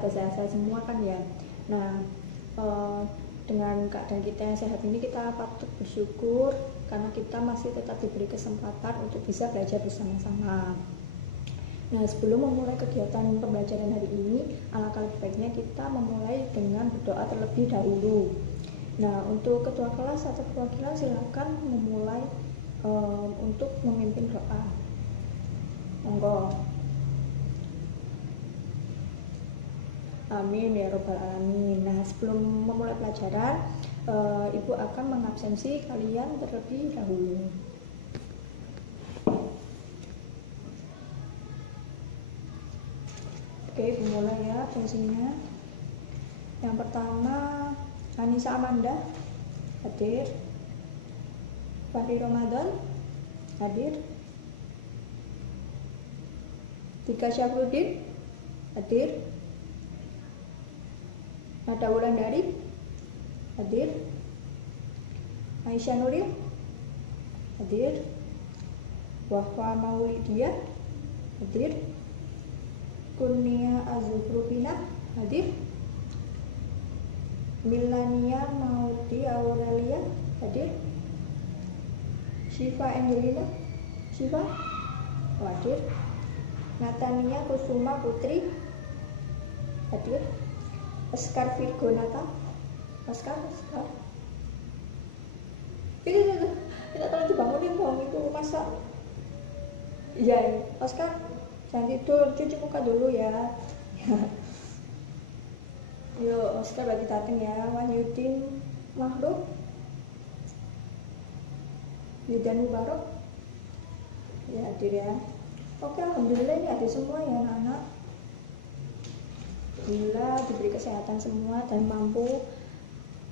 pada sehat-sehat semua kan ya. Nah, dengan keadaan kita yang sehat ini kita patut bersyukur karena kita masih tetap diberi kesempatan untuk bisa belajar bersama-sama. Nah, sebelum memulai kegiatan pembelajaran hari ini, alangkah lebih baiknya kita memulai dengan berdoa terlebih dahulu. Nah, untuk ketua kelas atau perwakilan silakan memulai untuk memimpin doa. Monggo. Amin ya robbal alamin. Nah, sebelum memulai pelajaran, Ibu akan mengabsensi kalian terlebih dahulu. Oke, Ibu mulai ya absensinya. Yang pertama, Anissa Amanda hadir. Fahri Ramadan hadir. Tika Syafruddin hadir. Nada Wulandari hadir. Aisyah Nuril hadir. Wahwa Maulidia hadir. Kurnia Azufrufina hadir. Milania Maudi Aurelia hadir. Syifa Angelina Syifa hadir. Natania Kusuma Putri hadir. Oscar Virgonata Oscar ini kita tolong dibangunin dong, itu masa iya Oscar jangan tidur, cuci muka dulu ya. Yo Oscar berarti datang ya. Wahyudin Mahruf Yudan Mubarok ya hadir ya. Oke, alhamdulillah ini hadir semua ya anak-anak. Bila diberi kesehatan semua dan mampu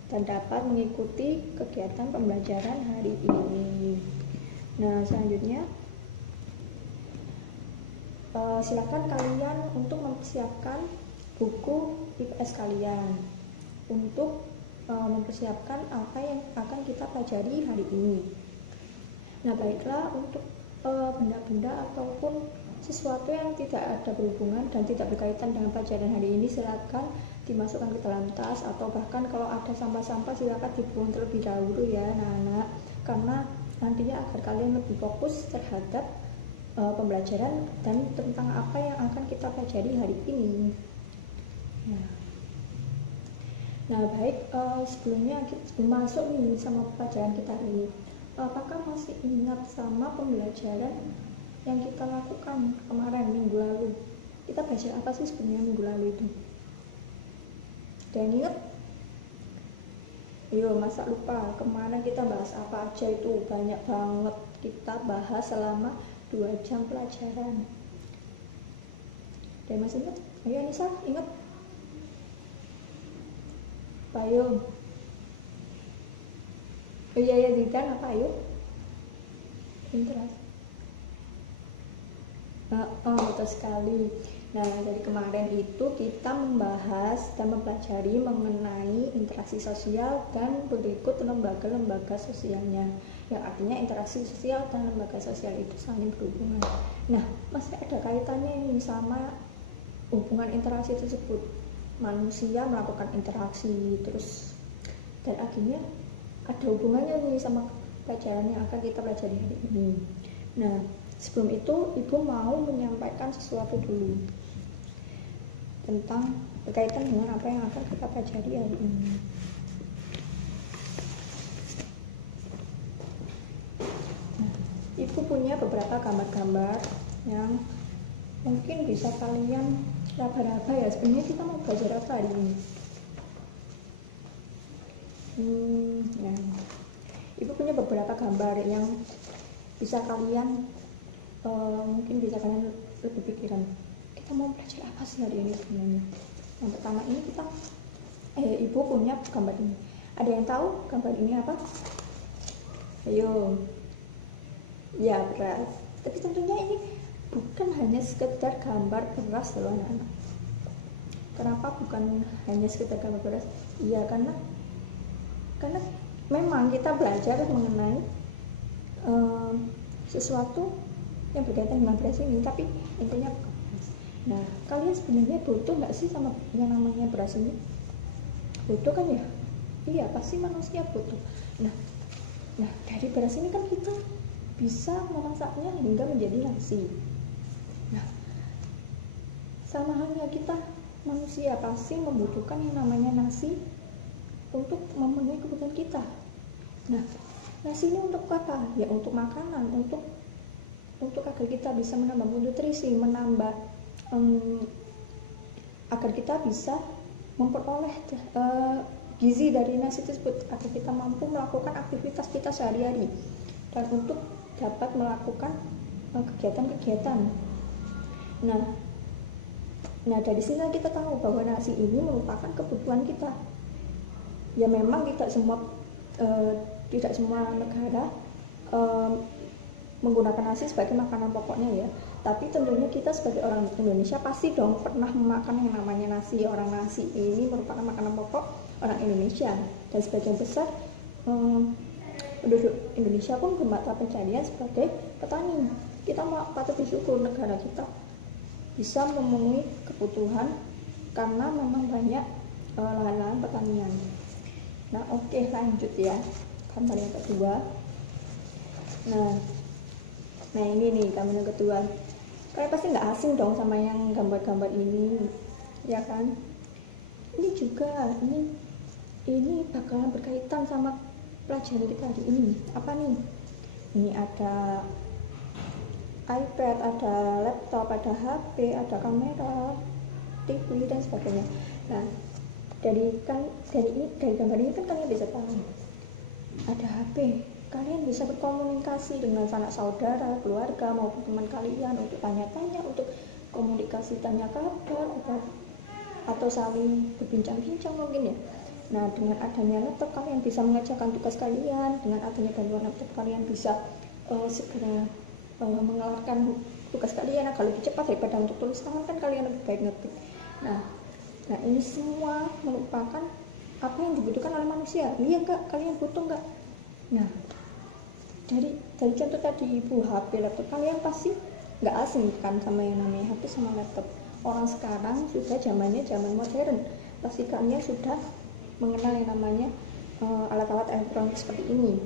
dan dapat mengikuti kegiatan pembelajaran hari ini. Nah, selanjutnya silakan kalian untuk mempersiapkan buku IPS kalian untuk mempersiapkan apa yang akan kita pelajari hari ini. Nah, baiklah, untuk benda-benda ataupun sesuatu yang tidak ada berhubungan dan tidak berkaitan dengan pelajaran hari ini silakan dimasukkan ke dalam tas, atau bahkan kalau ada sampah-sampah silakan dibuang terlebih dahulu ya anak-anak, karena nantinya agar kalian lebih fokus terhadap pembelajaran dan tentang apa yang akan kita pelajari hari ini. Nah baik, sebelum masuk nih sama pelajaran kita hari ini, apakah masih ingat sama pembelajaran yang kita lakukan kemarin minggu lalu? Kita belajar apa sih sebenarnya minggu lalu itu? Dan ingat? Yo, masa lupa? Kemarin kita bahas apa aja itu? Banyak banget kita bahas selama 2 jam pelajaran. Dan masih ingat? Ayo Anissa, ingat? Ayo. Oh iya ya, Didan apa ayo? Interaksi. Betul sekali. Nah, dari kemarin itu kita membahas dan mempelajari mengenai interaksi sosial dan berikut lembaga-lembaga sosialnya. Yang artinya interaksi sosial dan lembaga sosial itu saling berhubungan. Nah, masih ada kaitannya ini sama hubungan interaksi tersebut. Manusia melakukan interaksi terus, dan akhirnya ada hubungannya nih sama pelajaran yang akan kita pelajari hari ini. Nah, sebelum itu Ibu mau menyampaikan sesuatu dulu tentang berkaitan dengan apa yang akan kita pelajari hari ini. Nah, Ibu punya beberapa gambar-gambar yang mungkin bisa kalian raba-raba ya. Sebenarnya kita mau belajar apa hari ini? Nah, Ibu punya beberapa gambar yang bisa kalian mungkin bisa kalian lebih pikiran, kita mau belajar apa sih hari ini sebenarnya. Yang pertama ini kita Ibu punya gambar ini. Ada yang tahu gambar ini apa? Ayo. Ya, beras. Tapi tentunya ini bukan hanya sekedar gambar beras loh anak-anak. Kenapa bukan hanya sekedar gambar beras? Iya, karena memang kita belajar mengenai sesuatu yang berkaitan dengan beras ini, tapi intinya bukan beras. Nah, kalian sebenarnya butuh nggak sih sama yang namanya beras ini? Butuh kan ya? Iya, pasti manusia butuh. Nah, dari beras ini kan kita bisa memasaknya hingga menjadi nasi. Nah, sama halnya kita manusia pasti membutuhkan yang namanya nasi untuk memenuhi kebutuhan kita. Nah, nasi ini untuk apa? Ya untuk makanan, untuk agar kita bisa menambah nutrisi, menambah agar kita bisa memperoleh gizi dari nasi tersebut, agar kita mampu melakukan aktivitas kita sehari-hari dan untuk dapat melakukan kegiatan-kegiatan. Nah, dari sini kita tahu bahwa nasi ini merupakan kebutuhan kita. Ya memang tidak semua negara menggunakan nasi sebagai makanan pokoknya ya, tapi tentunya kita sebagai orang Indonesia pasti dong pernah memakan yang namanya nasi. Orang nasi ini merupakan makanan pokok orang Indonesia, dan sebagian besar penduduk Indonesia pun bermata pencaharian sebagai petani. Kita patut bersyukur negara kita bisa memenuhi kebutuhan karena memang banyak lahan-lahan pertanian. Nah, oke, lanjut ya, gambar yang kedua. Nah ini nih gambar yang kedua. Kalian pasti nggak asing dong sama yang gambar-gambar ini, ya kan? Ini juga, ini bakalan berkaitan sama pelajaran kita hari ini. Apa nih? Ini ada iPad, ada laptop, ada HP, ada kamera, TV dan sebagainya. Nah, dari gambar ini kan kalian bisa tahu ada HP. Kalian bisa berkomunikasi dengan sanak saudara, keluarga maupun teman kalian untuk tanya-tanya, untuk komunikasi tanya kabar atau saling berbincang-bincang mungkin ya. Nah, dengan adanya laptop kalian bisa mengerjakan tugas kalian. Dengan adanya bantuan laptop kalian bisa segera mengeluarkan tugas kalian agar lebih cepat daripada untuk tulis tangan, kan kalian lebih baik ngetik. Nah ini semua merupakan apa yang dibutuhkan oleh manusia. Iya enggak? Kalian butuh enggak? Nah, dari contoh tadi ibu, HP, laptop, kalian pasti nggak asing kan sama yang namanya HP sama laptop. Orang sekarang sudah zaman modern, pasti kalian sudah mengenal yang namanya alat-alat elektronik seperti ini.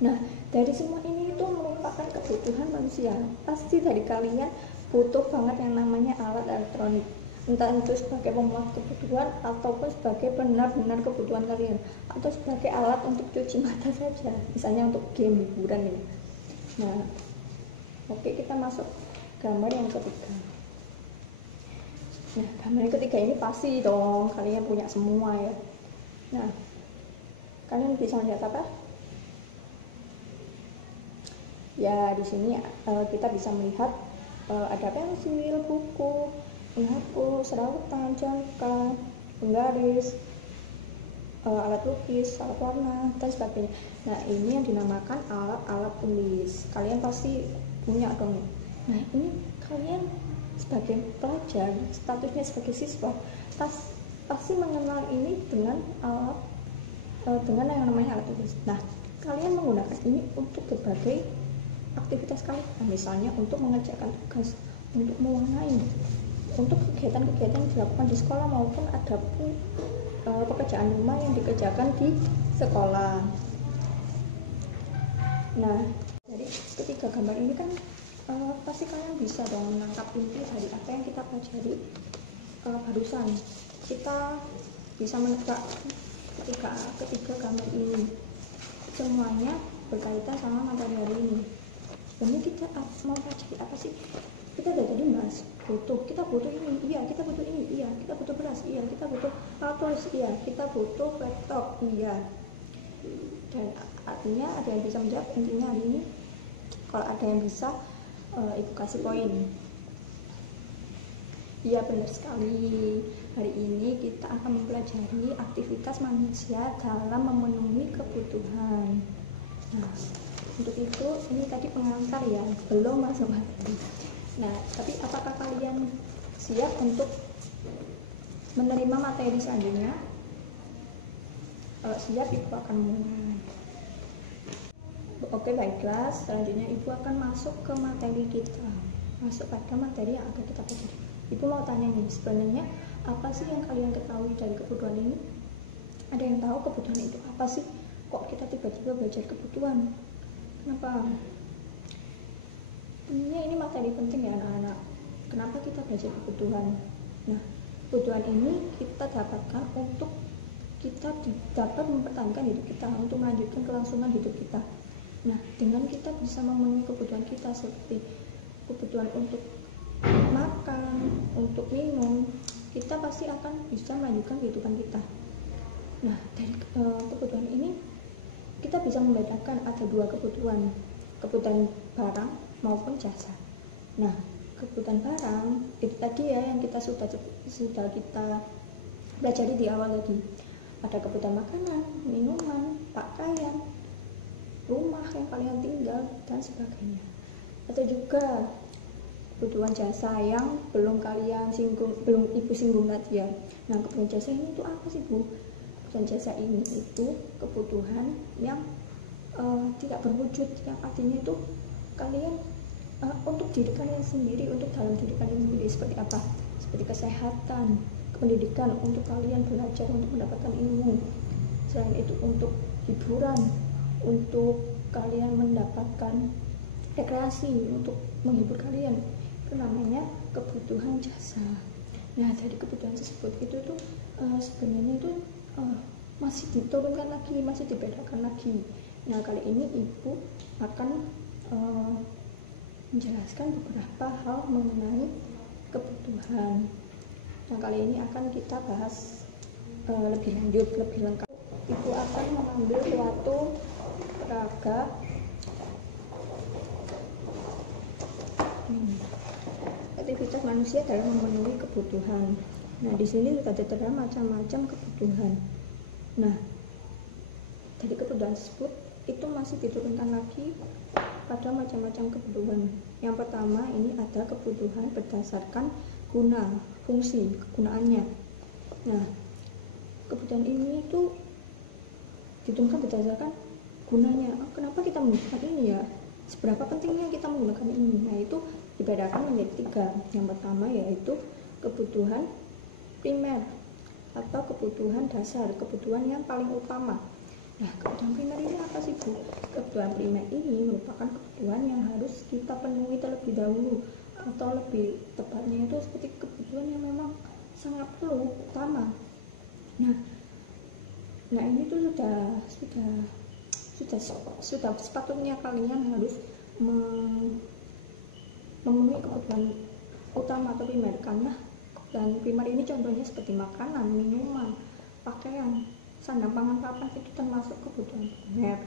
Nah, dari semua ini itu merupakan kebutuhan manusia. Pasti dari kalian butuh banget yang namanya alat elektronik, entah itu sebagai pemenuh kebutuhan ataupun sebagai benar-benar kebutuhan kalian, atau sebagai alat untuk cuci mata saja, misalnya untuk game hiburan ini. Nah, oke, kita masuk gambar yang ketiga. Nah, gambar yang ketiga ini pasti dong kalian punya semua ya. Nah, kalian bisa melihat apa? Ya, di sini kita bisa melihat ada pensil, buku, penghapus, rautan, jangka, penggaris, alat lukis, alat warna, dan sebagainya. Nah, ini yang dinamakan alat-alat tulis. Kalian pasti punya dong. Nah, ini kalian sebagai pelajar, statusnya sebagai siswa, pasti mengenal ini dengan yang namanya alat tulis. Nah, kalian menggunakan ini untuk berbagai aktivitas kalian, misalnya untuk mengerjakan tugas, untuk mewarnai, untuk kegiatan-kegiatan yang dilakukan di sekolah maupun ada pun pekerjaan rumah yang dikerjakan di sekolah. Nah, dari ketiga gambar ini kan pasti kalian bisa dong menangkap inti dari apa yang kita pelajari barusan. Kita bisa menebak ketiga gambar ini semuanya berkaitan sama materi hari ini. Sebenarnya kita mau pelajari apa sih? Kita udah tadi bahas kita butuh ini, iya kita butuh ini, iya kita butuh beras, iya kita butuh alat tulis, iya kita butuh laptop, iya. Dan artinya ada yang bisa menjawab intinya hari ini. Kalau ada yang bisa, ibu kasih poin. Iya, benar sekali. Hari ini kita akan mempelajari aktivitas manusia dalam memenuhi kebutuhan. Nah, untuk itu ini tadi pengantar ya, belum masuk materi. Nah, tapi apakah kalian siap untuk menerima materi selanjutnya? Kalau siap, ibu akan mulai. Oke, baiklah. Selanjutnya ibu akan masuk ke materi kita, masuk pada materi yang akan kita pelajari. Ibu mau tanya nih, sebenarnya apa sih yang kalian ketahui dari kebutuhan ini? Ada yang tahu kebutuhan itu apa sih? Kok kita tiba-tiba belajar kebutuhan? Kenapa? Ini materi penting ya anak-anak. Kenapa kita belajar kebutuhan? Nah, kebutuhan ini kita dapatkan untuk kita dapat mempertahankan hidup kita, untuk melanjutkan kelangsungan hidup kita. Nah, dengan kita bisa memenuhi kebutuhan kita seperti kebutuhan untuk makan, untuk minum, kita pasti akan bisa melanjutkan kehidupan kita. Nah, dari kebutuhan ini kita bisa membedakan ada dua kebutuhan barang maupun jasa. Nah, kebutuhan barang itu tadi ya yang kita sudah kita pelajari di awal tadi. Ada kebutuhan makanan, minuman, pakaian, rumah yang kalian tinggal dan sebagainya. Atau juga kebutuhan jasa yang belum ibu singgung tadi ya. Nah, kebutuhan jasa ini itu apa sih Bu? Kebutuhan jasa ini itu kebutuhan yang tidak berwujud, yang artinya itu kalian untuk diri kalian sendiri, untuk dalam diri kalian sendiri seperti apa? Seperti kesehatan, pendidikan, untuk kalian belajar, untuk mendapatkan ilmu. Selain itu untuk hiburan, untuk kalian mendapatkan rekreasi, untuk menghibur kalian, itu namanya kebutuhan jasa. Nah, dari kebutuhan tersebut itu tuh sebenarnya itu masih diturunkan lagi, masih dibedakan lagi. Nah, kali ini ibu akan menjelaskan beberapa hal mengenai kebutuhan. Nah, kali ini akan kita bahas lebih lanjut, lebih lengkap. Ibu akan mengambil suatu peraga aktivitas manusia dalam memenuhi kebutuhan. Nah, di sini sudah terdapat macam-macam kebutuhan. Nah, dari kebutuhan tersebut itu masih diturunkan lagi pada macam-macam kebutuhan. Yang pertama ini ada kebutuhan berdasarkan guna, fungsi, kegunaannya. Nah, kebutuhan ini itu diturunkan berdasarkan gunanya. Kenapa kita menggunakan ini ya? Seberapa pentingnya kita menggunakan ini? Nah, itu dibedakan menjadi 3. Yang pertama yaitu kebutuhan primer atau kebutuhan dasar, kebutuhan yang paling utama. Nah, kebutuhan primer ini apa sih Bu? Kebutuhan primer ini merupakan kebutuhan yang harus kita penuhi terlebih dahulu, atau lebih tepatnya itu seperti kebutuhan yang memang sangat perlu, utama. Nah ini tuh sudah sepatutnya kalian harus memenuhi kebutuhan utama atau primer, karena kebutuhan primer ini contohnya seperti makanan, minuman, pakaian, sandang pangan papan itu termasuk kebutuhan primer.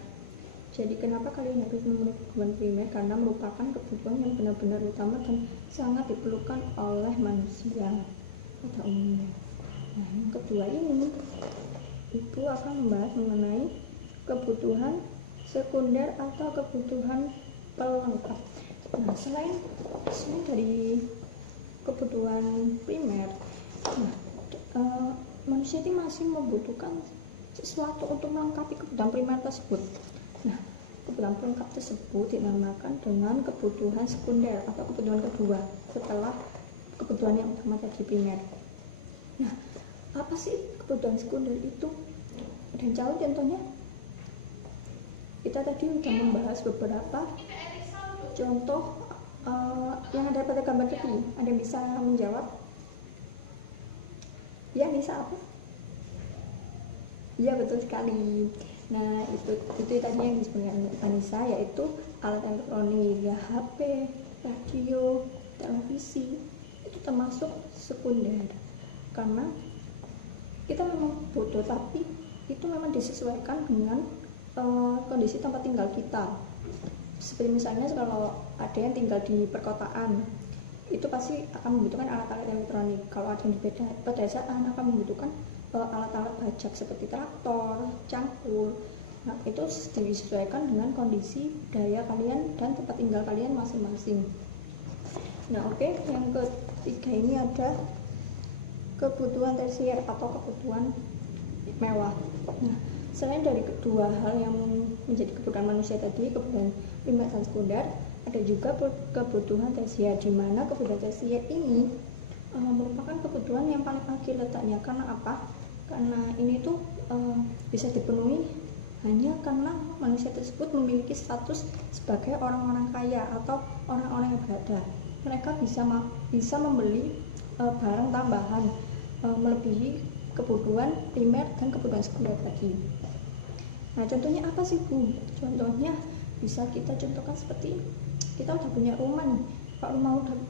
Jadi kenapa kalian harus memenuhi kebutuhan primer? Karena merupakan kebutuhan yang benar-benar utama dan sangat diperlukan oleh manusia pada umumnya. Nah, yang kedua ini ibu akan membahas mengenai kebutuhan sekunder atau kebutuhan pelengkap. Nah, selain dari kebutuhan primer, manusia ini masih membutuhkan sesuatu untuk melengkapi kebutuhan primer tersebut. Nah, kebutuhan pelengkap tersebut dinamakan dengan kebutuhan sekunder atau kebutuhan kedua setelah kebutuhan yang utama tadi primer. Nah, apa sih kebutuhan sekunder itu? Dan contohnya kita tadi sudah membahas beberapa contoh yang ada pada gambar tadi. Ada yang bisa menjawab? Ya, bisa apa? Iya, betul sekali. Nah, itu tadi yang disebutkan Anissa, yaitu alat elektronik, ya HP, radio, televisi, itu termasuk sekunder. Karena kita memang butuh, tapi itu memang disesuaikan dengan kondisi tempat tinggal kita. Seperti misalnya kalau ada yang tinggal di perkotaan, itu pasti akan membutuhkan alat-alat elektronik. Kalau ada yang di pedesaan akan membutuhkan alat-alat bajak seperti traktor, cangkul. Nah, itu disesuaikan dengan kondisi daya kalian dan tempat tinggal kalian masing-masing. Nah, oke. Yang ketiga ini ada kebutuhan tersier atau kebutuhan mewah. Nah, selain dari kedua hal yang menjadi kebutuhan manusia tadi, kebutuhan primer dan sekunder, ada juga kebutuhan tersier, di mana kebutuhan tersier ini merupakan kebutuhan yang paling akhir letaknya. Karena apa? Karena ini tuh bisa dipenuhi hanya karena manusia tersebut memiliki status sebagai orang-orang kaya atau orang-orang yang berada. Mereka bisa membeli barang tambahan melebihi kebutuhan primer dan kebutuhan sekunder tadi. Nah, contohnya apa sih Bu? Contohnya bisa kita contohkan seperti kita udah punya rumah nih. Pak,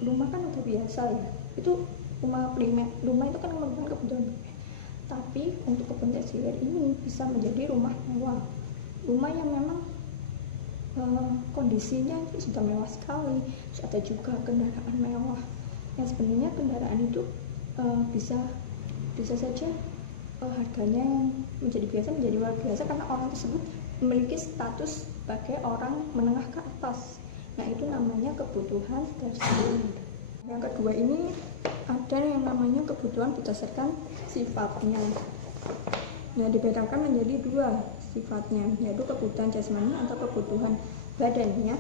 rumah kan udah biasa ya. Itu rumah primer. Rumah itu kan merupakan kebutuhan primer. Tapi untuk kebutuhan tersier ini bisa menjadi rumah mewah. Rumah yang memang kondisinya itu sudah mewah sekali. Terus ada juga kendaraan mewah. Yang sebenarnya kendaraan itu bisa saja harganya yang menjadi biasa menjadi luar biasa karena orang tersebut memiliki status sebagai orang menengah ke atas. Nah, itu namanya kebutuhan tersier. Yang kedua ini ada yang namanya kebutuhan berdasarkan sifatnya. Nah, dibedakan menjadi dua sifatnya, yaitu kebutuhan jasmani atau kebutuhan badannya.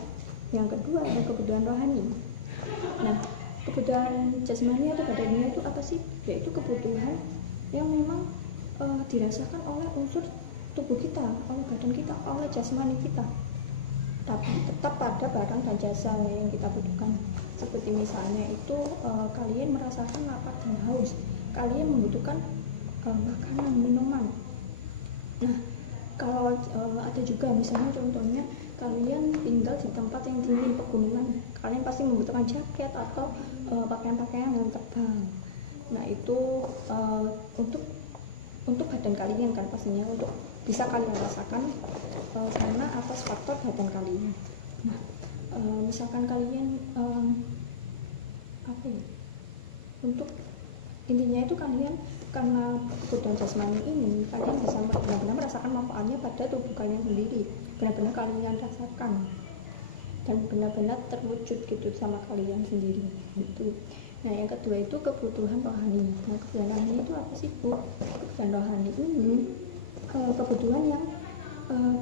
Yang kedua ada kebutuhan rohani. Nah, kebutuhan jasmani atau badannya itu apa sih? Yaitu kebutuhan yang memang dirasakan oleh unsur tubuh kita, oleh badan kita, oleh jasmani kita. Tapi tetap pada barang dan jasa yang kita butuhkan. Seperti misalnya itu kalian merasakan lapar dan haus, kalian membutuhkan makanan, minuman. Nah, kalau ada juga misalnya contohnya kalian tinggal di tempat yang dingin, pegunungan, kalian pasti membutuhkan jaket atau pakaian-pakaian yang tebal. Nah, itu untuk badan kalian kan pastinya, untuk bisa kalian rasakan karena atas faktor badan kalian. Nah, misalkan kalian untuk intinya itu kalian karena kebutuhan jasmani ini kalian bisa benar-benar merasakan manfaatnya pada tubuh kalian sendiri, benar-benar kalian rasakan dan benar-benar terwujud gitu sama kalian sendiri itu. Nah, yang kedua itu kebutuhan rohani. Nah, kebutuhan rohani itu apa sih Bu? Kebutuhan rohani ini kebutuhan yang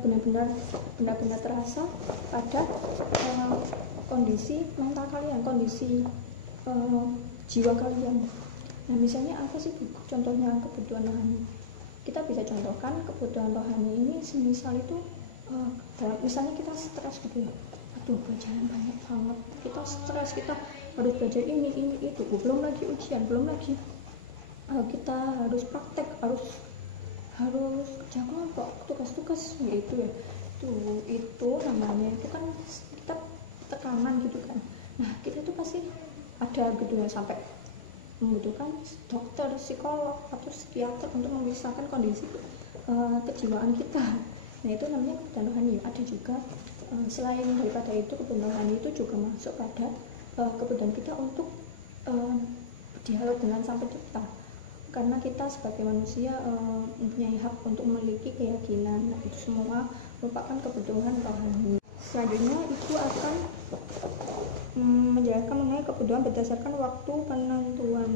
benar-benar terasa pada kondisi mental kalian, kondisi jiwa kalian. Nah, misalnya apa sih Bu? Contohnya kebutuhan rohani. Kita bisa contohkan kebutuhan rohani ini semisal itu misalnya kita stres gitu ya. Aduh, bacaan banyak banget. Kita stres, kita harus belajar ini itu. Belum lagi ujian, belum lagi kita harus praktek, harus kerja kelompok, tugas-tugas gitu ya. Itu namanya itu kan kita tekanan gitu kan. Nah, kita tuh pasti ada gitu ya, sampai membutuhkan dokter, psikolog atau psikiater untuk memisahkan kondisi kejiwaan kita. Nah, itu namanya kebutuhan rohani. Ada juga selain daripada itu, kebutuhan rohani itu juga masuk pada kebutuhan kita untuk berdialog dengan Sang Pencipta. Karena kita sebagai manusia mempunyai hak untuk memiliki keyakinan. Nah, itu semua merupakan kebutuhan rohani. Selanjutnya itu akan menjelaskan mengenai kebutuhan berdasarkan waktu penentuan.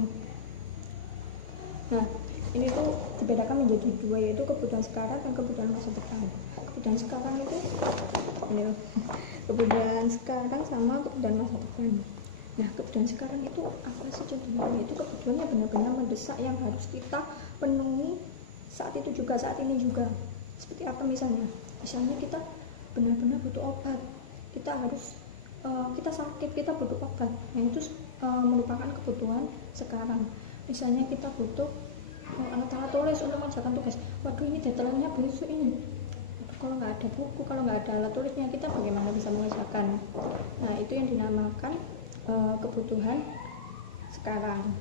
Nah, ini tuh dibedakan menjadi dua, yaitu kebutuhan sekarang dan kebutuhan masa depan. Kebutuhan sekarang itu kebutuhan sekarang sama kebutuhan masa depan. Nah, kebutuhan sekarang itu apa sih contohnya? Itu kebutuhan yang benar-benar mendesak yang harus kita penuhi saat itu juga, saat ini juga. Seperti apa misalnya? Misalnya kita benar-benar butuh obat. Kita harus kita sakit, kita butuh obat. Yang itu merupakan kebutuhan sekarang. Misalnya kita butuh alat-alat tulis untuk mengerjakan tugas. Waduh, ini deadline-nya besok ini. Kalau nggak ada buku, kalau nggak ada alat tulisnya, kita bagaimana bisa mengerjakan? Nah, itu yang dinamakan kebutuhan sekarang.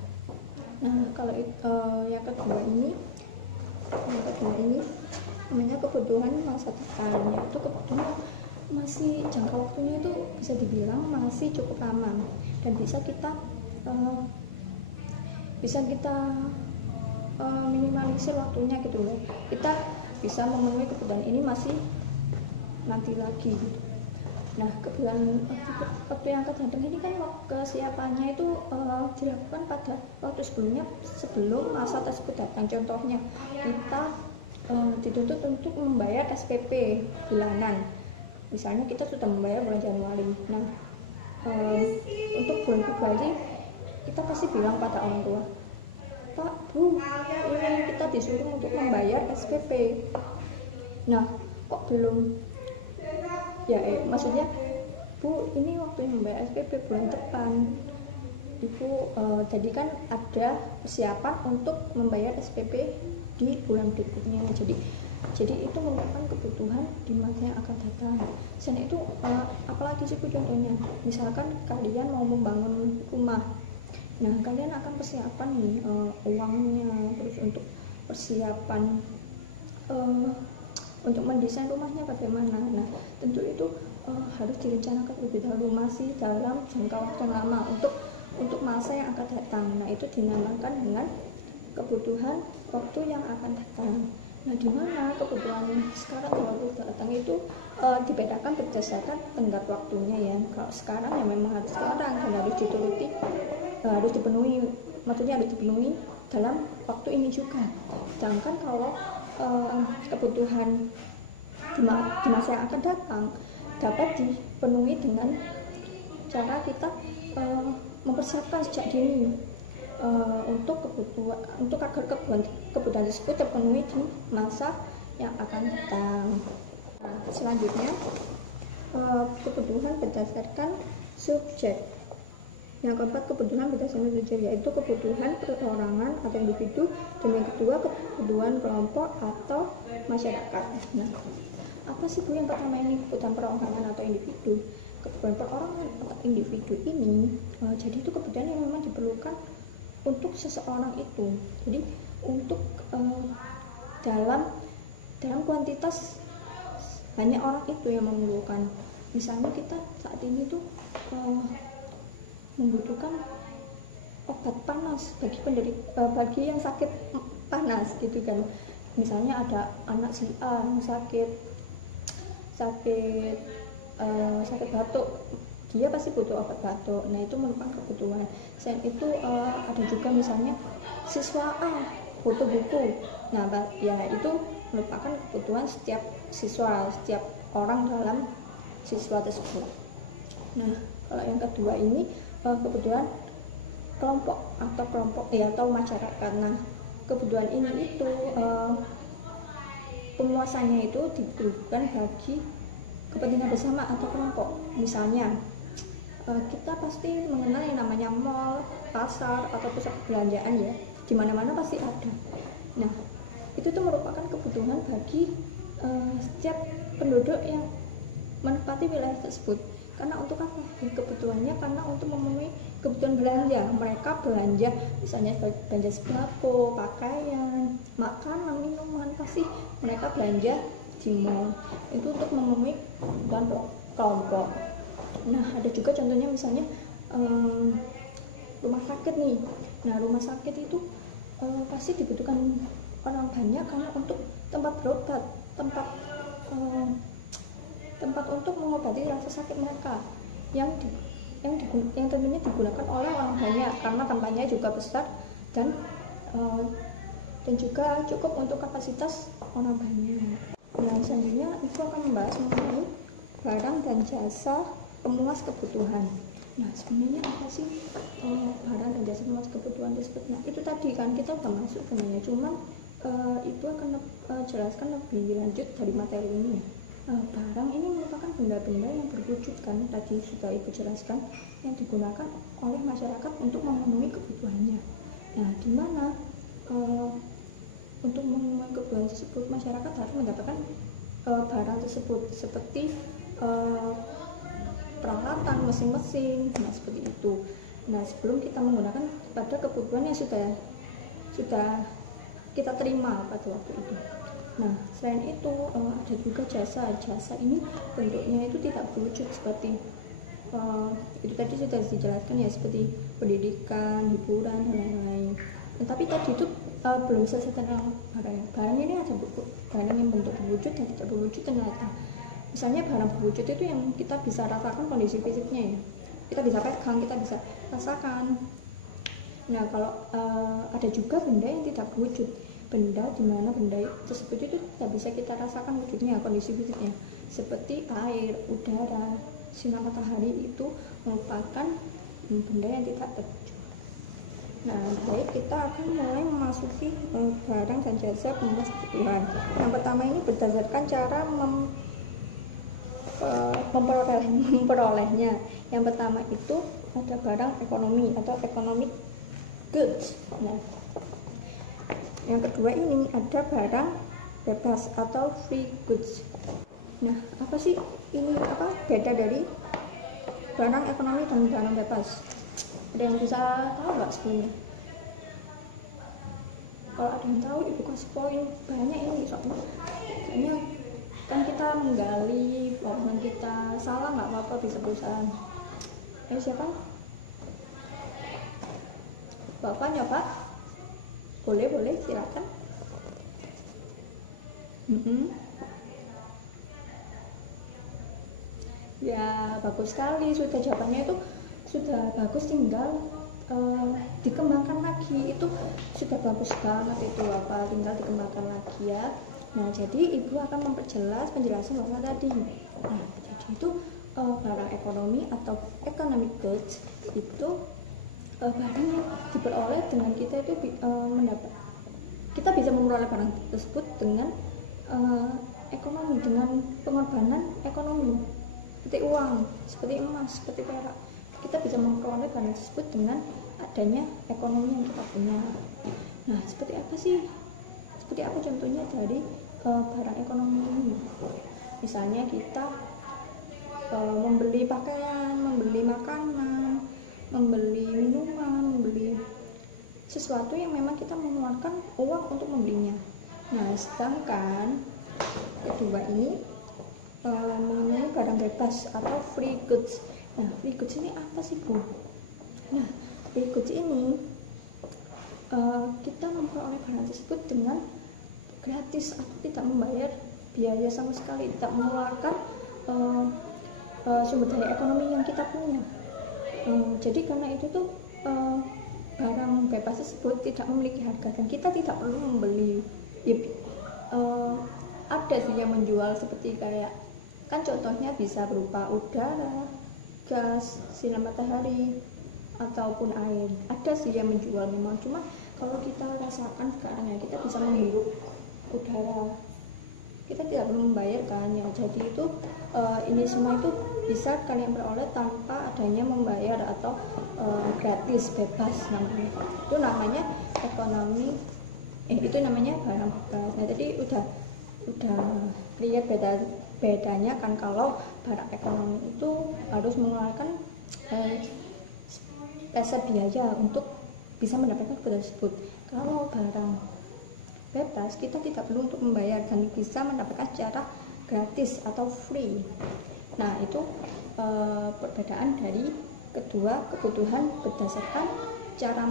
Nah, kalau yang kedua ini namanya kebutuhan masa depan, yaitu kebutuhan masih jangka waktunya itu bisa dibilang masih cukup lama dan bisa kita minimalisir waktunya gitu loh. Kita bisa memenuhi kebutuhan ini masih nanti lagi gitu. Nah, waktu yang akan datang ini kan kesiapannya itu dilakukan pada waktu sebelumnya, sebelum masa tersebut datang. Contohnya kita dituntut untuk membayar SPP bulanan. Misalnya kita sudah membayar bulan Januari. Nah, untuk bulan Februari kita pasti bilang pada orang tua, Pak, Bu, ini kita disuruh untuk membayar SPP. Nah, kok belum? Ya, maksudnya, Bu, ini waktunya membayar SPP bulan depan. Ibu, jadi kan ada persiapan untuk membayar SPP di bulan berikutnya. Jadi itu merupakan kebutuhan di masa yang akan datang. Selain itu, apalagi sih contohnya, misalkan kalian mau membangun rumah. Nah, kalian akan persiapan nih uangnya, terus untuk persiapan untuk mendesain rumahnya bagaimana. Nah, tentu itu harus direncanakan lebih dahulu, masih dalam jangka waktu yang lama untuk masa yang akan datang. Nah, itu dinamakan dengan kebutuhan waktu yang akan datang. Nah, di mana kebutuhan sekarang dan waktu datang itu dibedakan berdasarkan tenggat waktunya ya. Kalau sekarang ya memang harus sekarang dan harus dituruti, harus dipenuhi, maksudnya harus dipenuhi dalam waktu ini juga. Sedangkan kalau kebutuhan di masa yang akan datang dapat dipenuhi dengan cara kita mempersiapkan sejak dini untuk agar kebutuhan tersebut terpenuhi di masa yang akan datang. Nah, selanjutnya kebutuhan berdasarkan subjek. Yang keempat, kebutuhan berdasarkan subjek, yaitu kebutuhan perorangan atau individu, dan yang kedua kebutuhan kelompok atau masyarakat. Nah, apa sih Bu yang pertama ini, kebutuhan perorangan atau individu? Kebutuhan perorangan atau individu ini jadi itu kebutuhan yang memang diperlukan untuk seseorang itu. Jadi untuk dalam kuantitas banyak orang itu yang memerlukan. Misalnya kita saat ini tuh membutuhkan obat panas bagi yang sakit panas gitu kan. Misalnya ada anak si A yang sakit batuk, dia pasti butuh obat batuk. Nah, itu merupakan kebutuhan. Selain itu ada juga misalnya siswa A butuh buku. Nah, ya itu merupakan kebutuhan setiap siswa, setiap orang dalam siswa tersebut. Nah, kalau yang kedua ini kebutuhan kelompok atau masyarakat. Nah, kebutuhan ini itu penguasanya itu dibutuhkan bagi kepentingan bersama atau kelompok. Misalnya kita pasti mengenal yang namanya mall, pasar, atau pusat perbelanjaan ya, di mana-mana pasti ada. Nah, itu tuh merupakan kebutuhan bagi setiap penduduk yang menempati wilayah tersebut. Karena untuk apa? Kebutuhannya karena untuk memenuhi kebutuhan belanja. Mereka belanja misalnya belanja sembako, pakaian, makanan, minuman, pasti mereka belanja di mall. Itu untuk memenuhi kebutuhan kelompok. Nah, ada juga contohnya misalnya rumah sakit nih. Nah, rumah sakit itu pasti dibutuhkan orang banyak karena untuk tempat berobat, tempat untuk mengobati rasa sakit mereka yang tentunya digunakan oleh orang banyak karena tempatnya juga besar dan juga cukup untuk kapasitas orang banyak. Nah, selanjutnya Ibu akan membahas mengenai barang dan jasa pemuas kebutuhan. Nah, sebenarnya apa sih barang dan jasa pemuas kebutuhan tersebut? Nah, itu tadi kan kita udah masuk sebenarnya, cuman Ibu akan jelaskan lebih lanjut dari materi ini. Barang ini merupakan benda-benda yang berwujud kan, tadi sudah Ibu jelaskan, yang digunakan oleh masyarakat untuk memenuhi kebutuhannya. Nah, di mana untuk memenuhi kebutuhan tersebut masyarakat harus mendapatkan barang tersebut seperti peralatan, mesin-mesin, nah seperti itu. Nah, sebelum kita menggunakan pada kebutuhan yang sudah kita terima pada waktu itu. Nah, selain itu ada juga jasa. Jasa ini bentuknya itu tidak berwujud seperti itu tadi sudah dijelaskan ya, seperti pendidikan, hiburan, dan lain-lain. Tapi tadi itu belum selesai tentang barang. Barang ini ada barang yang bentuk berwujud dan tidak berwujud ternyata. Misalnya barang berwujud itu yang kita bisa rasakan kondisi fisiknya ya. Kita bisa pegang, kita bisa rasakan. Nah, kalau ada juga benda yang tidak berwujud. Benda di mana benda tersebut itu tidak bisa kita rasakan wujudnya, kondisi fisiknya. Seperti air, udara, sinar matahari itu merupakan benda yang tidak berwujud. Nah, baik, kita akan mulai memasuki barang dan jasa pemenuhan kebutuhan. Yang pertama ini berdasarkan cara memperolehnya. Yang pertama itu ada barang ekonomi atau economic goods. Nah, yang kedua ini ada barang bebas atau free goods. Nah, apa sih ini, apa beda dari barang ekonomi dan barang bebas? Ada yang bisa tahu nggak sebelumnya? Kalau ada yang tahu, ibu kasih poin banyak ini, soalnya kan kita menggali, walaupun kita salah nggak apa-apa, bisa perusahaan. Siapa? Bapak nyoba? Boleh, silakan. Ya, bagus sekali, sudah jawabannya itu sudah bagus, tinggal dikembangkan lagi. Itu sudah bagus banget itu, apa tinggal dikembangkan lagi ya. Nah, jadi ibu akan memperjelas penjelasan bapak tadi. Nah, jadi itu barang ekonomi atau economic goods itu barang yang diperoleh dengan kita itu kita bisa memperoleh barang tersebut dengan ekonomi, dengan pengorbanan ekonomi, seperti uang, seperti emas, seperti perak. Kita bisa memperoleh barang tersebut dengan adanya ekonomi yang kita punya. Nah, seperti apa sih? Seperti apa contohnya dari barang ekonomi ini? Misalnya kita membeli pakaian, membeli makanan, membeli minuman, membeli sesuatu yang memang kita mengeluarkan uang untuk membelinya. Nah, sedangkan kedua ini mengenai barang bebas atau free goods. Nah, free goods ini apa sih, Bu? Nah, free goods ini kita memperoleh barang tersebut dengan gratis atau tidak membayar biaya sama sekali, tidak mengeluarkan sumber daya ekonomi yang kita punya. Jadi karena itu tuh barang bebas tersebut tidak memiliki harga dan kita tidak perlu membeli. Ya, ada sih yang menjual seperti kayak, kan contohnya bisa berupa udara, gas, sinar matahari, ataupun air. Ada sih yang menjual memang, cuma kalau kita rasakan sekarang ya, kita bisa menghirup udara, kita tidak perlu membayar kan ya. Jadi itu ini semua itu bisa kalian peroleh tanpa adanya membayar atau gratis, bebas namanya. Itu namanya ekonomi, itu namanya barang bebas. Nah, tadi udah lihat bedanya kan, kalau barang ekonomi itu harus mengeluarkan dasar biaya untuk bisa mendapatkan kebutuhan tersebut. Kalau barang bebas, kita tidak perlu untuk membayar dan bisa mendapatkan secara gratis atau free. Nah, itu perbedaan dari kedua kebutuhan berdasarkan cara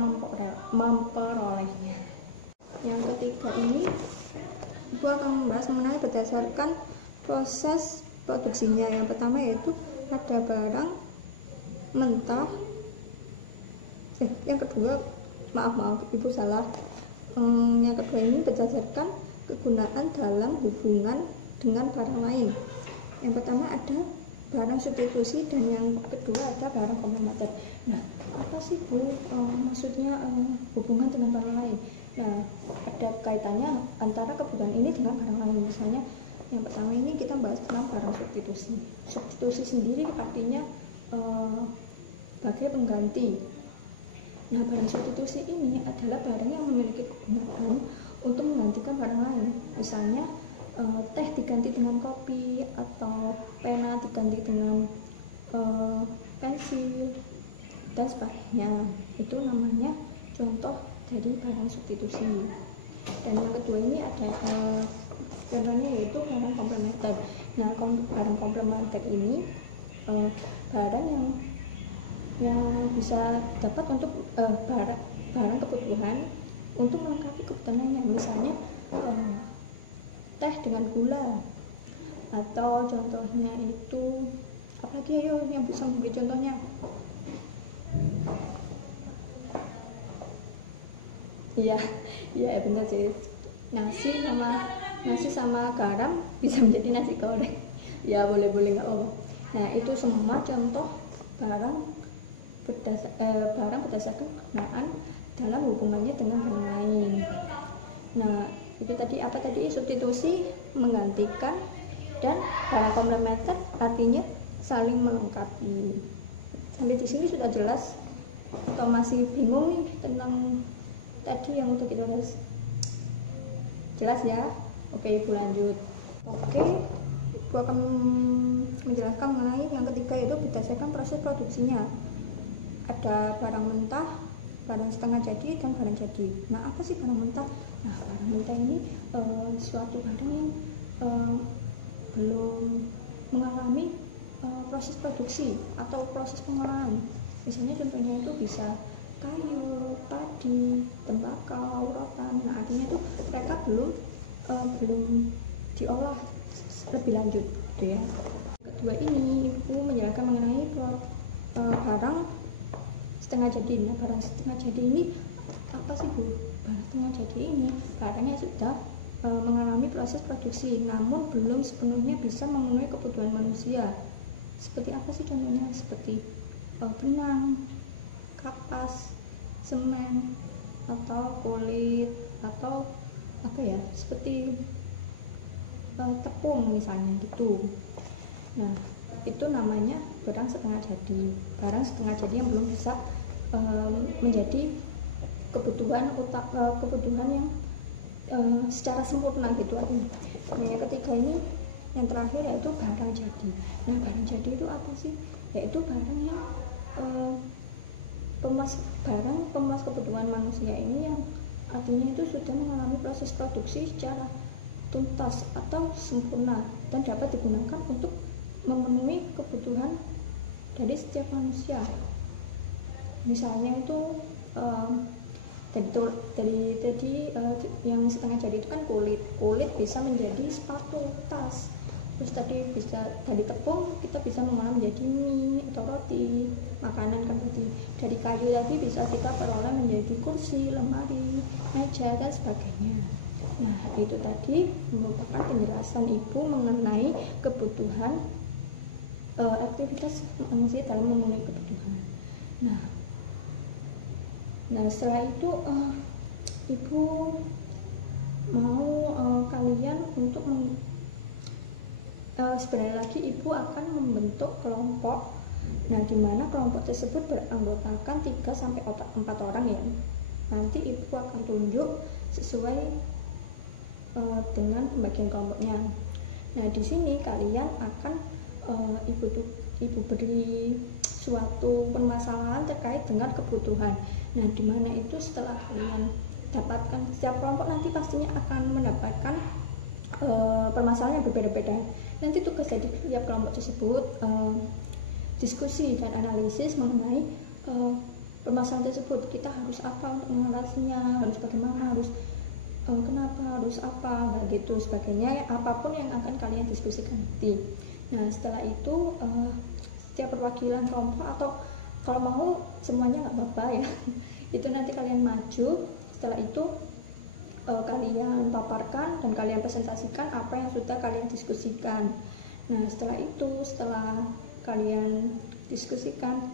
memperolehnya. Yang ketiga ini, Ibu akan membahas mengenai berdasarkan proses produksinya. Yang pertama yaitu ada barang mentah. Yang kedua, maaf, Ibu salah. Yang kedua ini berdasarkan kegunaan dalam hubungan dengan barang lain. Yang pertama ada barang substitusi dan yang kedua ada barang komplementer. Nah, apa sih, Bu, maksudnya hubungan dengan barang lain? Nah, ada kaitannya antara kebutuhan ini dengan barang lain. Misalnya yang pertama ini kita bahas tentang barang substitusi. Substitusi sendiri artinya sebagai pengganti. Nah, barang substitusi ini adalah barang yang memiliki kegunaan untuk menggantikan barang lain. Misalnya teh diganti dengan kopi, atau pena diganti dengan pensil, dan sebagainya. Itu namanya contoh dari barang substitusi. Dan yang kedua ini ada contohnya yaitu barang komplementer. Nah, barang komplementer ini barang yang bisa dapat untuk barang kebutuhan untuk melengkapi kebutuhan lainnya. Misalnya teh dengan gula, atau contohnya itu apalagi, ayo yang bisa memberi contohnya. Iya benar sih, nasi sama garam bisa menjadi nasi goreng. Ya boleh nggak apa-apa. Nah, itu semua contoh barang berdasarkan kegunaan dalam hubungannya dengan barang lain. Nah, itu tadi apa tadi? Substitusi, menggantikan, dan barang komplementer artinya saling melengkapi. Sampai di sini sudah jelas atau masih bingung nih tentang tadi yang udah kita bahas? Jelas ya? Oke, Ibu lanjut. Oke, Ibu akan menjelaskan mengenai yang ketiga, yaitu berdasarkan proses produksinya. Ada barang mentah, barang setengah jadi, dan barang jadi. Nah, apa sih barang mentah? Nah, barang mentah ini suatu barang yang belum mengalami proses produksi atau proses pengolahan. Misalnya contohnya itu bisa kayu, padi, tembakau, rotan. Nah, artinya itu mereka belum diolah lebih lanjut, gitu ya. Kedua ini Ibu menjelaskan mengenai barang setengah jadi. Nah, barang setengah jadi ini apa sih, Bu? Barang setengah jadi ini barangnya sudah mengalami proses produksi, namun belum sepenuhnya bisa memenuhi kebutuhan manusia. Seperti apa sih contohnya? Seperti benang, kapas, semen, atau kulit, atau apa ya, seperti tepung misalnya gitu. Nah, itu namanya barang setengah jadi. Barang setengah jadi yang belum bisa menjadi kebutuhan yang secara sempurna gitu artinya. Nah, yang ketiga ini, yang terakhir, yaitu barang jadi. Nah, barang jadi itu apa sih? Yaitu barang yang pemas kebutuhan manusia ini, yang artinya itu sudah mengalami proses produksi secara tuntas atau sempurna dan dapat digunakan untuk memenuhi kebutuhan dari setiap manusia. Misalnya itu tadi yang setengah jadi itu kan kulit bisa menjadi sepatu, tas. Terus tadi bisa dari tepung kita bisa mengolah menjadi mie atau roti, makanan kan tadi. Dari kayu tadi bisa kita peroleh menjadi kursi, lemari, meja, dan sebagainya. Nah, itu tadi merupakan penjelasan Ibu mengenai kebutuhan aktivitas manusia dalam memenuhi kebutuhan. Nah, setelah itu Ibu mau kalian untuk sebenarnya lagi Ibu akan membentuk kelompok. Nah, di mana kelompok tersebut beranggotakan 3-4 orang ya. Nanti Ibu akan tunjuk sesuai dengan pembagian kelompoknya. Nah, di sini kalian akan Ibu beri suatu permasalahan terkait dengan kebutuhan. Nah, di mana itu setelah kalian dapatkan, setiap kelompok nanti pastinya akan mendapatkan permasalahan yang berbeda-beda. Nanti tugas dari setiap kelompok tersebut diskusi dan analisis mengenai permasalahan tersebut. Kita harus apa untuk mengatasinya, harus bagaimana, harus kenapa, harus apa, gitu sebagainya. Apapun yang akan kalian diskusikan nanti. Nah, setelah itu setiap perwakilan kelompok, atau kalau mau semuanya nggak apa-apa ya, itu nanti kalian maju. Setelah itu kalian paparkan dan kalian presentasikan apa yang sudah kalian diskusikan. Nah, setelah kalian diskusikan,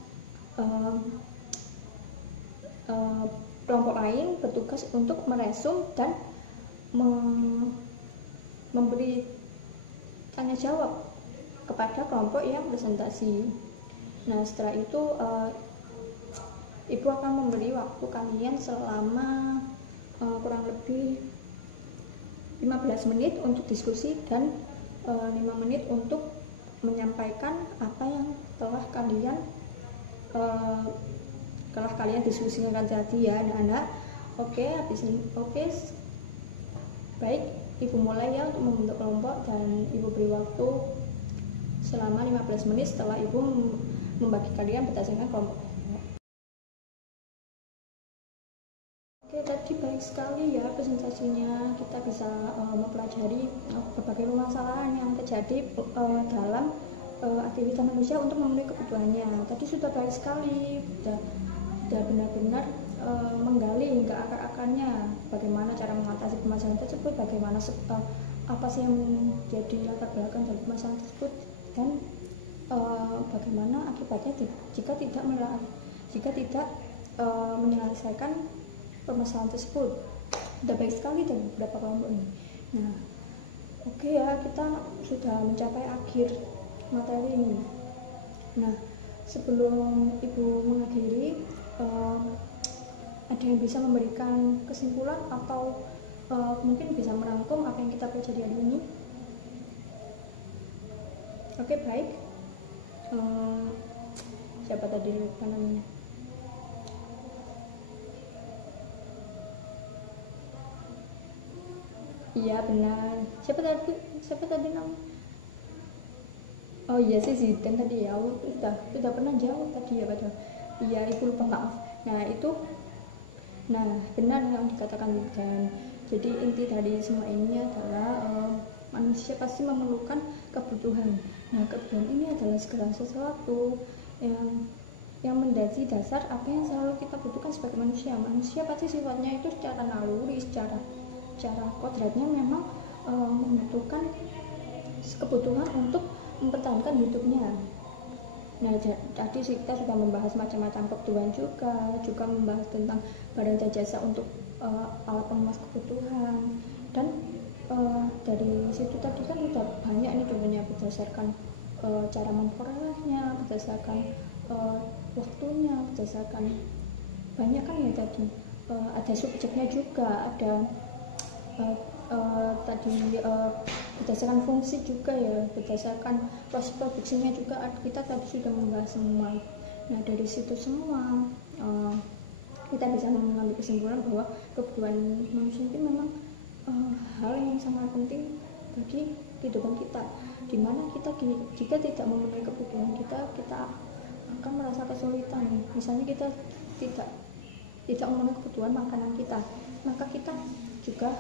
kelompok lain bertugas untuk meresum dan memberi tanya jawab kepada kelompok yang presentasi. Nah, setelah itu Ibu akan memberi waktu kalian selama kurang lebih 15 menit untuk diskusi dan 5 menit untuk menyampaikan apa yang telah kalian diskusikan tadi ya, anak-anak. Oke, habis ini baik, Ibu mulai ya untuk membentuk kelompok, dan Ibu beri waktu selama 15 menit setelah Ibu membagi kalian berdasarkan kelompok. Oke, tadi baik sekali ya presentasinya. Kita bisa mempelajari berbagai permasalahan yang terjadi dalam aktivitas manusia untuk memenuhi kebutuhannya. Tadi sudah baik sekali, sudah benar-benar menggali hingga akar-akarnya, bagaimana cara mengatasi permasalahan tersebut, bagaimana apa sih yang menjadi latar belakang dari permasalahan tersebut, dan bagaimana akibatnya jika tidak menyelesaikan permasalahan tersebut. Udah baik sekali dari beberapa kelompok ini. Nah, oke ya, kita sudah mencapai akhir materi ini. Nah, sebelum Ibu mengakhiri, ada yang bisa memberikan kesimpulan atau mungkin bisa merangkum apa yang kita pelajari hari ini? Oke, baik. Siapa tadi namanya? Iya, benar. Siapa tadi namanya? Oh iya sih Zidane tadi ya. Sudah pernah jawab tadi ya, padahal. Iya, Ibu lupa, maaf. Nah, benar yang dikatakan Zidane. Jadi inti dari semua ini adalah manusia pasti memerlukan kebutuhan. Nah, kebutuhan ini adalah segala sesuatu yang menjadi dasar apa yang selalu kita butuhkan sebagai manusia. Manusia pasti sifatnya itu secara naluri, secara kodratnya memang membutuhkan kebutuhan untuk mempertahankan hidupnya. Nah, tadi kita sudah membahas macam-macam kebutuhan juga membahas tentang barang dan jasa untuk alat pemenuh kebutuhan, dan dari situ tadi kan udah banyak nih contohnya berdasarkan cara memperolehnya, berdasarkan waktunya, berdasarkan banyak kan ya tadi, ada subjeknya juga, ada berdasarkan fungsi juga ya, berdasarkan proses produksinya juga, kita tadi sudah membahas semua. Nah, dari situ semua kita bisa mengambil kesimpulan bahwa kebutuhan manusia itu memang hal yang sangat penting bagi kehidupan kita, dimana kita jika tidak memenuhi kebutuhan kita akan merasa kesulitan. Misalnya kita tidak memenuhi kebutuhan makanan kita, maka kita juga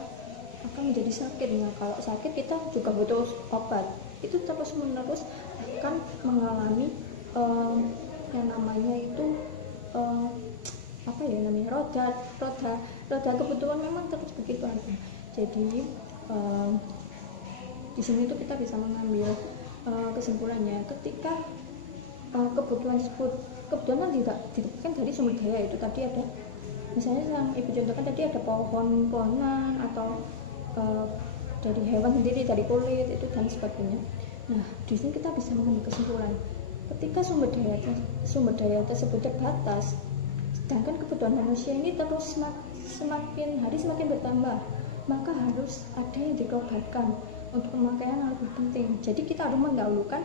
akan menjadi sakit. Nah, kalau sakit kita juga butuh obat, itu terus menerus akan mengalami yang namanya itu roda kebutuhan memang terus begitu aja. Jadi di sini tuh kita bisa mengambil kesimpulannya, ketika kebutuhan kan tidak didapatkan dari sumber daya itu tadi, ada misalnya yang Ibu contohkan tadi, ada pohon-pohonan atau dari hewan sendiri, dari kulit itu dan sebagainya. Nah, di sini kita bisa mengambil kesimpulan, ketika sumber daya tersebut terbatas, sedangkan kebutuhan manusia ini terus semakin hari semakin bertambah, maka harus ada yang dikorbankan untuk pemakaian yang lebih penting. Jadi kita harus mendahulukan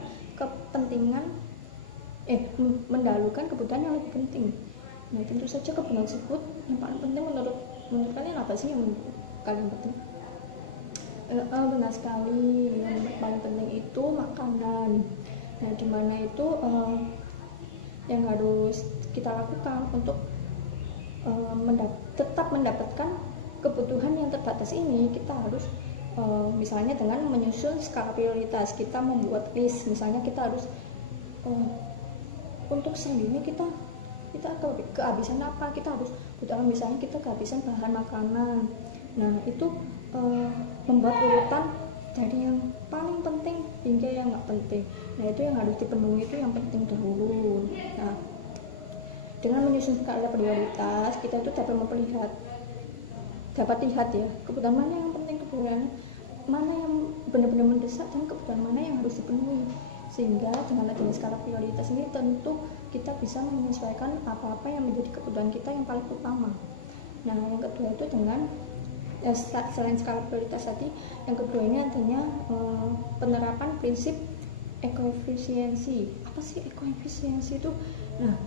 kebutuhan yang lebih penting. Nah, tentu saja kebutuhan tersebut yang paling penting menurut kalian apa sih yang paling penting? Benar sekali, yang paling penting itu makanan. Nah, dimana itu yang harus kita lakukan untuk tetap mendapatkan kebutuhan yang terbatas ini, kita harus misalnya dengan menyusun skala prioritas, kita membuat list. Misalnya kita harus untuk selanjutnya kita kehabisan apa, kita harus misalnya kita kehabisan bahan makanan. Nah, itu membuat urutan dari yang paling penting hingga yang nggak penting. Nah, itu yang harus dipenuhi, itu yang penting dahulu. Nah, dengan menyusun skala prioritas, kita itu dapat lihat ya, kebutuhan mana yang penting, kebutuhan mana yang benar-benar mendesak, dan kebutuhan mana yang harus dipenuhi. Sehingga dengan adanya skala prioritas ini, tentu kita bisa menyesuaikan apa-apa yang menjadi kebutuhan kita yang paling utama. Nah, yang kedua itu dengan selain skala prioritas tadi, yang kedua ini adanya penerapan prinsip ekoefisiensi. Apa sih ekoefisiensi itu? Nah,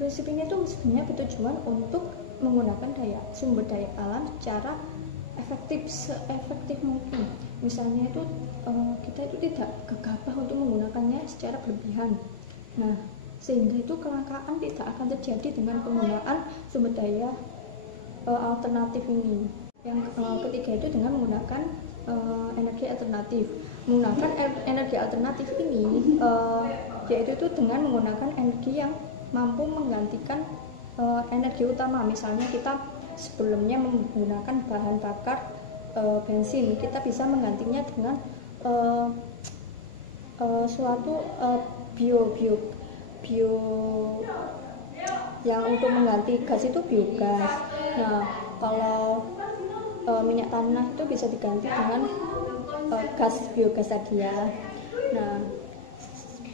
prinsip ini tuh sebenarnya bertujuan untuk menggunakan sumber daya alam secara seefektif mungkin. Misalnya itu kita itu tidak gegabah untuk menggunakannya secara berlebihan. Nah, sehingga itu kelangkaan tidak akan terjadi dengan penggunaan sumber daya alternatif ini. Yang ketiga itu dengan menggunakan energi alternatif. Menggunakan energi alternatif ini yaitu itu dengan menggunakan energi yang mampu menggantikan energi utama. Misalnya kita sebelumnya menggunakan bahan bakar bensin, kita bisa menggantinya dengan suatu bio yang untuk mengganti gas itu biogas. Nah, kalau minyak tanah itu bisa diganti dengan gas biogas tadi ya. Nah,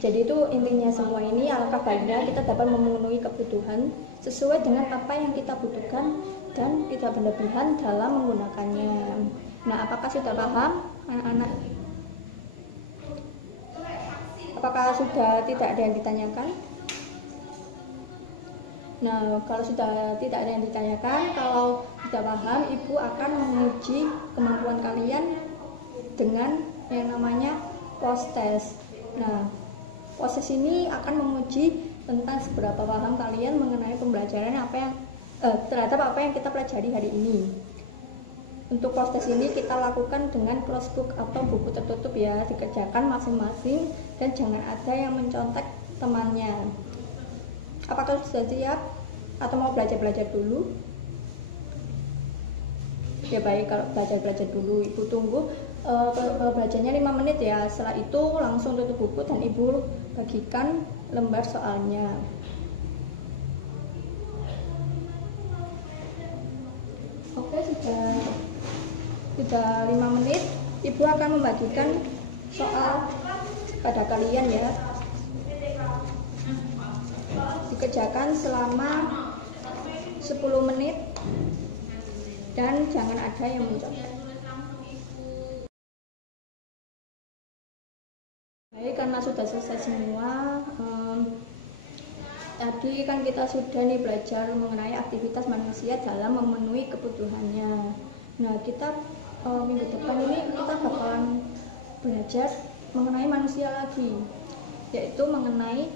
jadi itu intinya semua ini, alangkah baiknya kita dapat memenuhi kebutuhan sesuai dengan apa yang kita butuhkan dan tidak berlebihan dalam menggunakannya. Nah, apakah sudah paham anak-anak? Apakah sudah tidak ada yang ditanyakan? Nah, kalau sudah tidak ada yang ditanyakan, kalau sudah paham, Ibu akan menguji kemampuan kalian dengan yang namanya post-test. Nah, post-test ini akan menguji tentang seberapa paham kalian mengenai pembelajaran terhadap apa yang kita pelajari hari ini. Untuk post-test ini kita lakukan dengan close book atau buku tertutup ya, dikerjakan masing-masing dan jangan ada yang mencontek temannya. Apakah sudah siap atau mau belajar-belajar dulu? Ya baik, kalau belajar-belajar dulu, Ibu tunggu belajarnya 5 menit ya. Setelah itu langsung tutup buku dan Ibu bagikan lembar soalnya. Oke, sudah 5 menit, Ibu akan membagikan soal pada kalian ya. Dikerjakan selama 10 menit dan jangan ada yang mencontek. Baik, karena sudah selesai semua, tadi kan kita sudah nih belajar mengenai aktivitas manusia dalam memenuhi kebutuhannya. Nah, kita minggu depan ini kita bakalan belajar mengenai manusia lagi, yaitu mengenai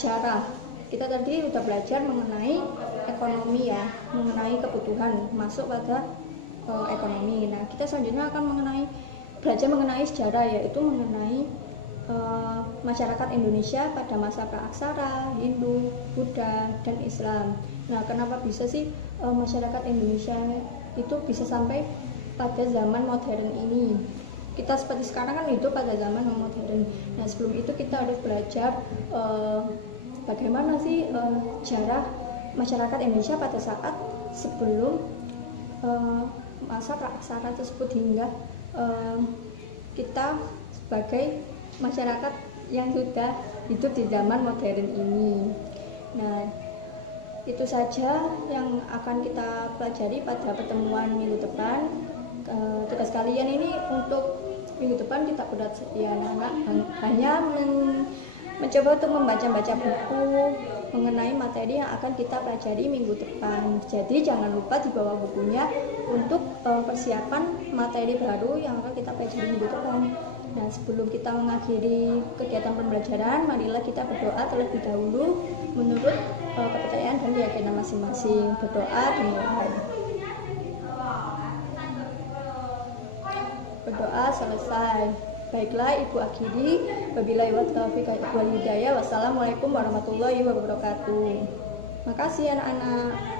jarah. Kita tadi udah belajar mengenai ekonomi ya, mengenai kebutuhan masuk pada ekonomi. Nah, kita selanjutnya akan belajar mengenai sejarah, yaitu mengenai masyarakat Indonesia pada masa praaksara, Hindu, Buddha, dan Islam. Nah, kenapa bisa sih masyarakat Indonesia itu bisa sampai pada zaman modern ini? Kita seperti sekarang kan hidup pada zaman modern. Nah, sebelum itu kita harus belajar bagaimana sih sejarah masyarakat Indonesia pada saat sebelum masa praaksara tersebut, hingga kita sebagai masyarakat yang sudah hidup di zaman modern ini. Nah, itu saja yang akan kita pelajari pada pertemuan minggu depan. Tugas kalian ini untuk minggu depan tidak berat ya anak-anak, hanya mencoba untuk membaca buku mengenai materi yang akan kita pelajari minggu depan. Jadi jangan lupa dibawa bukunya untuk persiapan materi baru yang akan kita pelajari minggu depan. Nah, sebelum kita mengakhiri kegiatan pembelajaran, marilah kita berdoa terlebih dahulu menurut kepercayaan dan keyakinan masing-masing. Berdoa dimulai. Berdoa selesai. Baiklah, Ibu akhiri. Wabillahi taufiq wal hidayah. Wassalamualaikum warahmatullahi wabarakatuh. Makasih anak-anak.